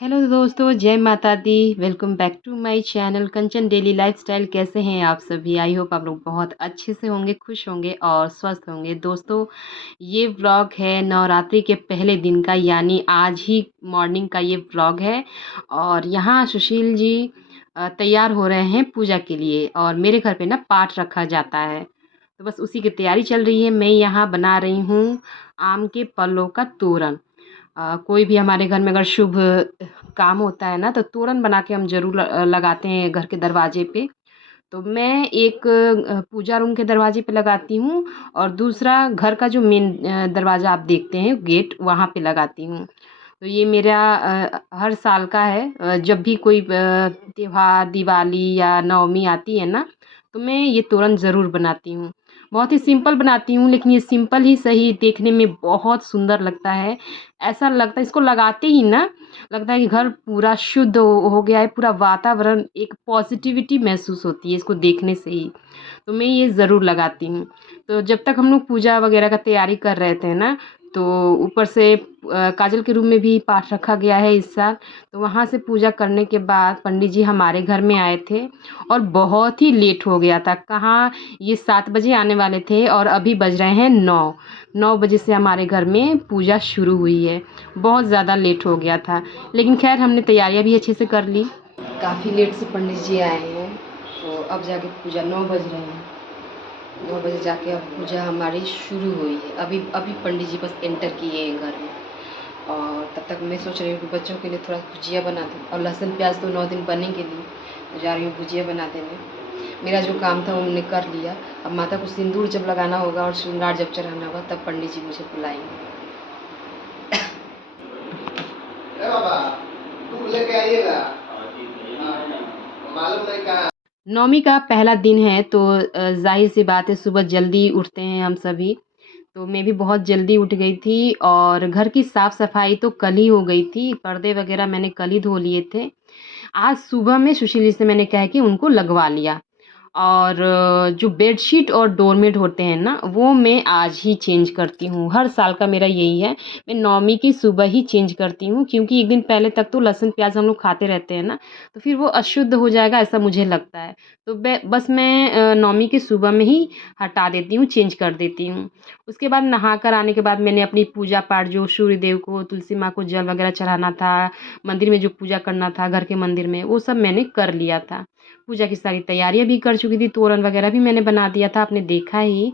Hello दोस्तों, जय माता दी। Welcome back to my channel Kanchan daily lifestyle. कैसे हैं आप सभी? आई होप आप लोग बहुत अच्छे से होंगे, खुश होंगे और स्वस्थ होंगे। दोस्तों, ये व्लॉग है नवरात्रि के पहले दिन का, यानी आज ही मॉर्निंग का ये व्लॉग है। और यहाँ सुशील जी तैयार हो रहे हैं पूजा के लिए, और मेरे घर पे ना पाठ रखा जाता है, तो बस उसी की तैयारी चल रही है। मैं यहाँ बना रही हूँ आम के पल्लों का तोरण। कोई भी हमारे घर में अगर शुभ काम होता है ना, तो तोरण बना के हम ज़रूर लगाते हैं घर के दरवाजे पे। तो मैं एक पूजा रूम के दरवाजे पे लगाती हूँ, और दूसरा घर का जो मेन दरवाज़ा आप देखते हैं गेट, वहाँ पे लगाती हूँ। तो ये मेरा हर साल का है। जब भी कोई त्योहार, दिवाली या नवमी आती है ना, तो मैं ये तोरण ज़रूर बनाती हूँ। बहुत ही सिंपल बनाती हूँ, लेकिन ये सिंपल ही सही, देखने में बहुत सुंदर लगता है। ऐसा लगता है इसको लगाते ही ना, लगता है कि घर पूरा शुद्ध हो गया है, पूरा वातावरण, एक पॉजिटिविटी महसूस होती है इसको देखने से ही। तो मैं ये ज़रूर लगाती हूँ। तो जब तक हम लोग पूजा वगैरह का तैयारी कर रहे थे ना, तो ऊपर से काजल के रूम में भी पाठ रखा गया है इस साल। तो वहाँ से पूजा करने के बाद पंडित जी हमारे घर में आए थे, और बहुत ही लेट हो गया था। कहाँ, ये 7 बजे आने वाले थे और अभी बज रहे हैं 9 बजे से हमारे घर में पूजा शुरू हुई है। बहुत ज़्यादा लेट हो गया था, लेकिन खैर हमने तैयारियां भी अच्छे से कर ली। काफ़ी लेट से पंडित जी आए हैं, तो अब जाके पूजा 9 बज रहे हैं। 9 बजे जाके अब पूजा हमारी शुरू हुई है। अभी अभी पंडित जी बस एंटर किए हैं घर में। और तब तक मैं सोच रही हूँ कि बच्चों के लिए थोड़ा भुजिया बना दूँ, और लहसुन प्याज तो 9 दिन बनेंगे नहीं, तो जा रही हूँ भुजिया बना देने। मेरा जो काम था वो मैंने कर लिया। अब माता को सिंदूर जब लगाना होगा और श्रृंगार जब चढ़ाना होगा, तब पंडित जी मुझे बुलाएंगे। बाबा तुम लेके आइएगा, मालूम नहीं कहाँ। नौमी का पहला दिन है, तो जाहिर सी बात है सुबह जल्दी उठते हैं हम सभी। तो मैं भी बहुत जल्दी उठ गई थी, और घर की साफ़ सफाई तो कल ही हो गई थी। पर्दे वगैरह मैंने कल ही धो लिए थे। आज सुबह में सुशील जी से मैंने कहा कि उनको लगवा लिया। और जो बेडशीट और डोरमेट होते हैं ना, वो मैं आज ही चेंज करती हूँ। हर साल का मेरा यही है, मैं नौमी की सुबह ही चेंज करती हूँ, क्योंकि एक दिन पहले तक तो लहसुन प्याज हम लोग खाते रहते हैं ना, तो फिर वो अशुद्ध हो जाएगा, ऐसा मुझे लगता है। तो बस मैं नौमी की सुबह में ही हटा देती हूँ, चेंज कर देती हूँ। उसके बाद नहा कर आने के बाद मैंने अपनी पूजा पाठ, जो सूर्य देव को, तुलसी माँ को जल वगैरह चढ़ाना था, मंदिर में जो पूजा करना था घर के मंदिर में, वो सब मैंने कर लिया था। पूजा की सारी तैयारियां भी कर चुकी थी, तोरण वगैरह भी मैंने बना दिया था, आपने देखा ही।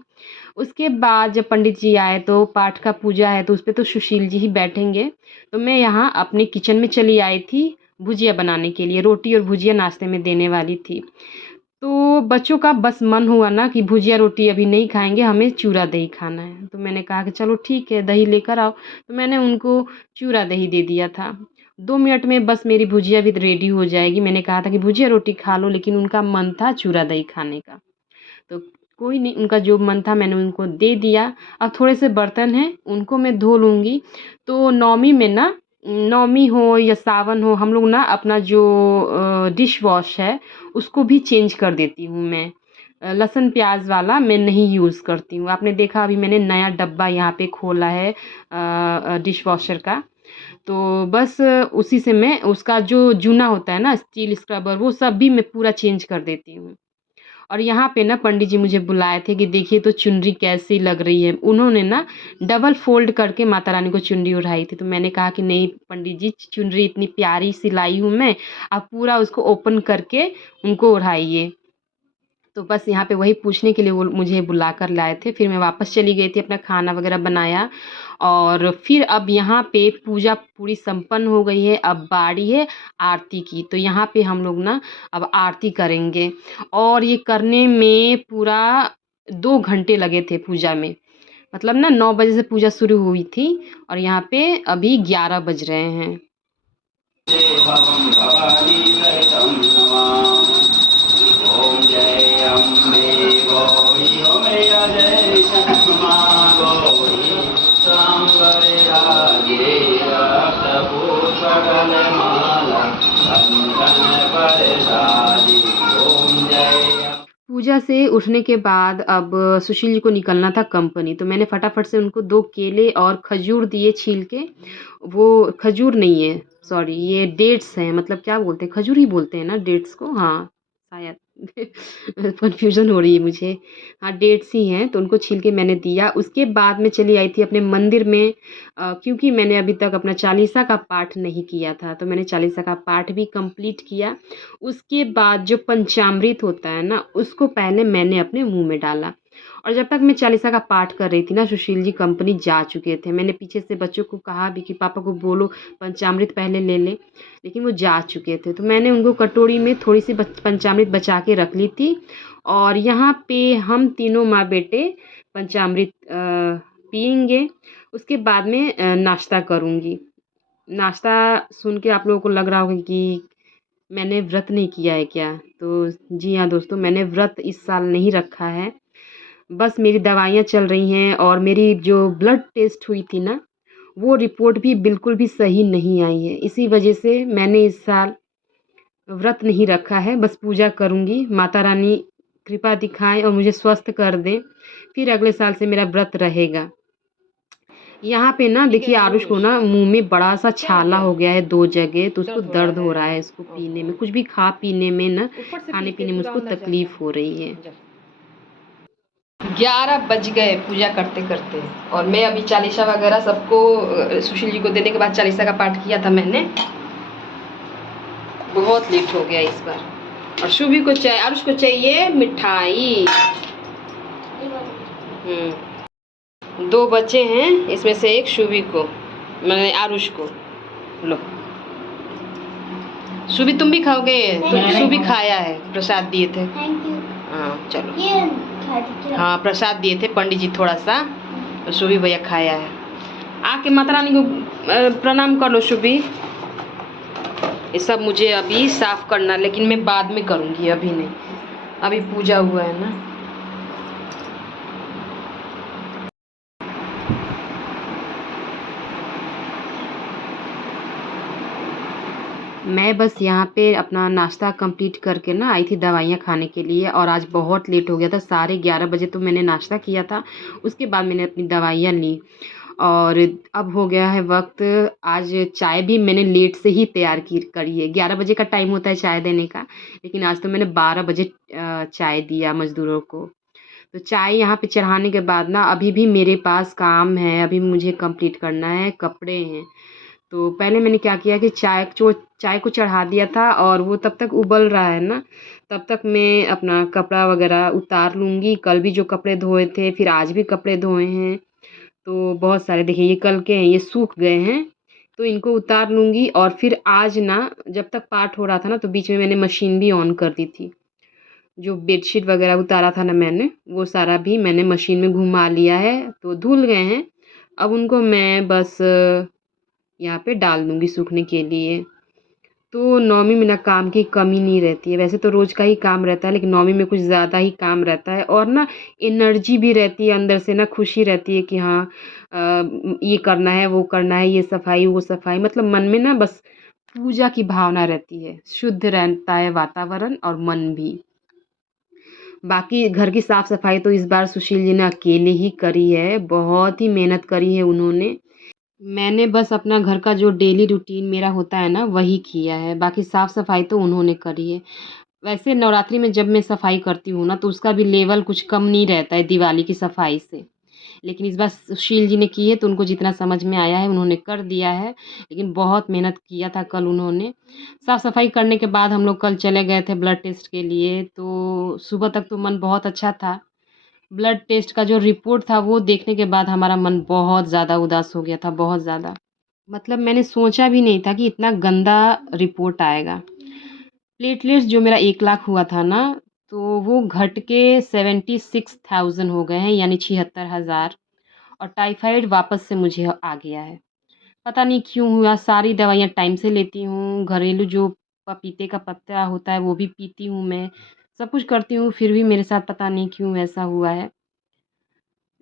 उसके बाद जब पंडित जी आए, तो पाठ का पूजा है तो उस पे तो सुशील जी ही बैठेंगे। तो मैं यहाँ अपने किचन में चली आई थी भुजिया बनाने के लिए। रोटी और भुजिया नाश्ते में देने वाली थी। तो बच्चों का बस मन हुआ ना कि भुजिया रोटी अभी नहीं खाएंगे, हमें चूरा दही खाना है। तो मैंने कहा कि चलो ठीक है, दही लेकर आओ। तो मैंने उनको चूरा दही दे दिया था। 2 मिनट में बस मेरी भुजिया भी रेडी हो जाएगी। मैंने कहा था कि भुजिया रोटी खा लो, लेकिन उनका मन था चूरा दही खाने का। तो कोई नहीं, उनका जो मन था मैंने उनको दे दिया। अब थोड़े से बर्तन हैं, उनको मैं धो लूँगी। तो नौमी में ना, नौमी हो या सावन हो, हम लोग ना अपना जो डिश वॉश है उसको भी चेंज कर देती हूँ मैं। लहसुन प्याज वाला मैं नहीं यूज़ करती हूँ। आपने देखा अभी मैंने नया डब्बा यहाँ पे खोला है डिश वॉशर का। तो बस उसी से मैं उसका जो जूना होता है ना, स्टील स्क्रबर, वो सब भी मैं पूरा चेंज कर देती हूँ। और यहाँ पे ना पंडित जी मुझे बुलाए थे कि देखिए तो चुनरी कैसी लग रही है। उन्होंने ना डबल फ़ोल्ड करके माता रानी को चुनरी ओढ़ाई थी। तो मैंने कहा कि नहीं पंडित जी, चुनरी इतनी प्यारी सी लाई हूँ मैं, आप पूरा उसको ओपन करके उनको ओढ़ाइए। तो बस यहाँ पे वही पूछने के लिए वो मुझे बुला कर लाए थे। फिर मैं वापस चली गई थी, अपना खाना वगैरह बनाया। और फिर अब यहाँ पे पूजा पूरी संपन्न हो गई है, अब बारी है आरती की। तो यहाँ पे हम लोग ना अब आरती करेंगे, और ये करने में पूरा 2 घंटे लगे थे पूजा में। मतलब ना 9 बजे से पूजा शुरू हुई थी, और यहाँ पे अभी 11 बज रहे हैं। ओम जय अम्बे गौरी मैया जय शंखमा गौरी सांबर राजे सकल माला कंचन पर साजी। ओम जय। पूजा से उठने के बाद अब सुशील जी को निकलना था कंपनी, तो मैंने फटाफट से उनको 2 केले और खजूर दिए छील के। वो खजूर नहीं है, सॉरी ये डेट्स हैं, मतलब क्या बोलते हैं, खजूर ही बोलते हैं ना डेट्स को? हाँ, शायद कन्फ्यूज़न हो रही है मुझे। हाँ, डेट्स ही हैं, तो उनको छील के मैंने दिया। उसके बाद मैं चली आई थी अपने मंदिर में, क्योंकि मैंने अभी तक अपना चालीसा का पाठ नहीं किया था, तो मैंने चालीसा का पाठ भी कंप्लीट किया। उसके बाद जो पंचामृत होता है ना, उसको पहले मैंने अपने मुँह में डाला। और जब तक मैं चालीसा का पाठ कर रही थी ना, सुशील जी कंपनी जा चुके थे। मैंने पीछे से बच्चों को कहा भी कि पापा को बोलो पंचामृत पहले ले लें, लेकिन वो जा चुके थे। तो मैंने उनको कटोरी में थोड़ी-सी पंचामृत बचा के रख ली थी, और यहाँ पे हम तीनों माँ-बेटे पंचामृत पिएँगे। उसके बाद में नाश्ता करूँगी। नाश्ता सुन के आप लोगों को लग रहा होगा कि मैंने व्रत नहीं किया है क्या? तो जी हाँ दोस्तों, मैंने व्रत इस साल नहीं रखा है। बस मेरी दवाइयाँ चल रही हैं, और मेरी जो ब्लड टेस्ट हुई थी ना, वो रिपोर्ट भी बिल्कुल भी सही नहीं आई है। इसी वजह से मैंने इस साल व्रत नहीं रखा है। बस पूजा करूँगी, माता रानी कृपा दिखाएँ और मुझे स्वस्थ कर दें, फिर अगले साल से मेरा व्रत रहेगा। यहाँ पे ना देखिए आरुष को ना मुँह में बड़ा-सा छाला हो गया है 2 जगह, तो उसको दर्द हो रहा है इसको पीने में, कुछ भी खा-पीने में ना, खाने-पीने में उसको तकलीफ़ हो रही है। 11 बज गए पूजा करते-करते, और मैं अभी चालीसा वगैरह सबको सुशील जी को देने के बाद चालीसा का पाठ किया था मैंने। बहुत लेट हो गया इस बार। और शुभी को चाहिए, आरुष को चाहिए मिठाई। 2 बच्चे हैं, इसमें से एक शुभी को, मैंने आरुष को। लो शुभी तुम भी खाओगे? शुभी खाया है, प्रसाद दिए थे। हाँ चलो, हाँ प्रसाद दिए थे पंडित जी थोड़ा सा, तो शुभी भैया खाया है। आके माता रानी को प्रणाम कर लो शुभी। ये सब मुझे अभी साफ करना, लेकिन मैं बाद में करूँगी, अभी नहीं, अभी पूजा हुआ है ना। मैं बस यहाँ पे अपना नाश्ता कंप्लीट करके ना आई थी दवाइयाँ खाने के लिए, और आज बहुत लेट हो गया था, साढ़े 11 बजे तो मैंने नाश्ता किया था। उसके बाद मैंने अपनी दवाइयाँ ली, और अब हो गया है वक़्त। आज चाय भी मैंने लेट से ही तैयार करी है। 11 बजे का टाइम होता है चाय देने का, लेकिन आज तो मैंने 12 बजे चाय दिया मज़दूरों को। तो चाय यहाँ पे चढ़ाने के बाद ना अभी भी मेरे पास काम है, अभी मुझे कंप्लीट करना है, कपड़े हैं। तो पहले मैंने क्या किया कि चाय को चढ़ा दिया था, और वो तब तक उबल रहा है ना, तब तक मैं अपना कपड़ा वगैरह उतार लूँगी। कल भी जो कपड़े धोए थे, फिर आज भी कपड़े धोए हैं, तो बहुत सारे देखिए ये कल के हैं, ये सूख गए हैं, तो इनको उतार लूँगी। और फिर आज ना जब तक पाठ हो रहा था ना, तो बीच में मैंने मशीन भी ऑन कर दी थी। जो बेडशीट वगैरह उतारा था ना मैंने, वो सारा भी मैंने मशीन में घुमा लिया है, तो धुल गए हैं। अब उनको मैं बस यहाँ पे डाल दूँगी सूखने के लिए। तो नौमी में ना काम की कमी नहीं रहती है। वैसे तो रोज़ का ही काम रहता है, लेकिन नौमी में कुछ ज़्यादा ही काम रहता है, और ना एनर्जी भी रहती है अंदर से ना, खुशी रहती है कि हाँ ये करना है, वो करना है, ये सफाई, वो सफाई, मतलब मन में ना बस पूजा की भावना रहती है। शुद्ध रहता है वातावरण और मन भी। बाकी घर की साफ-सफाई तो इस बार सुशील जी ने अकेले ही करी है, बहुत ही मेहनत करी है उन्होंने। मैंने बस अपना घर का जो डेली रूटीन मेरा होता है ना, वही किया है, बाकी साफ-सफाई तो उन्होंने करी है। वैसे नवरात्रि में जब मैं सफाई करती हूँ ना, तो उसका भी लेवल कुछ कम नहीं रहता है दिवाली की सफाई से। लेकिन इस बार सुशील जी ने की है, तो उनको जितना समझ में आया है उन्होंने कर दिया है, लेकिन बहुत मेहनत किया था कल उन्होंने। साफ-सफाई करने के बाद हम लोग कल चले गए थे ब्लड टेस्ट के लिए, तो सुबह तक तो मन बहुत अच्छा था। ब्लड टेस्ट का जो रिपोर्ट था वो देखने के बाद हमारा मन बहुत ज़्यादा उदास हो गया था, बहुत ज़्यादा। मतलब मैंने सोचा भी नहीं था कि इतना गंदा रिपोर्ट आएगा। प्लेटलेट्स जो मेरा 1 लाख हुआ था ना, तो वो घट के 76,000 हो गए हैं, यानी 76,000, और टाइफाइड वापस से मुझे आ गया है। पता नहीं क्यों हुआ, सारी दवाइयाँ टाइम से लेती हूँ, घरेलू जो पपीते का पत्ता होता है वो भी पीती हूँ मैं, सब कुछ करती हूँ, फिर भी मेरे साथ पता नहीं क्यों ऐसा हुआ है।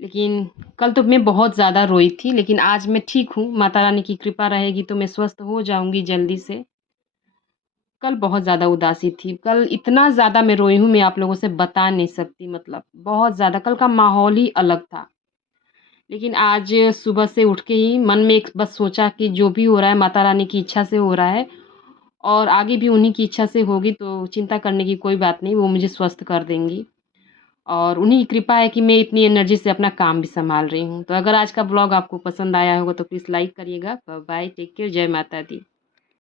लेकिन कल तो मैं बहुत ज़्यादा रोई थी, लेकिन आज मैं ठीक हूँ, माता रानी की कृपा रहेगी तो मैं स्वस्थ हो जाऊँगी जल्दी से। कल बहुत ज़्यादा उदासी थी, कल इतना ज़्यादा मैं रोई हूँ, मैं आप लोगों से बता नहीं सकती, मतलब बहुत ज़्यादा कल का माहौल ही अलग था। लेकिन आज सुबह से उठ के ही मन में एक बस सोचा कि जो भी हो रहा है माता रानी की इच्छा से हो रहा है और आगे भी उन्हीं की इच्छा से होगी, तो चिंता करने की कोई बात नहीं, वो मुझे स्वस्थ कर देंगी और उन्हीं की कृपा है कि मैं इतनी एनर्जी से अपना काम भी सँभाल रही हूँ। तो अगर आज का ब्लॉग आपको पसंद आया होगा तो प्लीज़ लाइक करिएगा। बाय, टेक केयर, जय माता दी।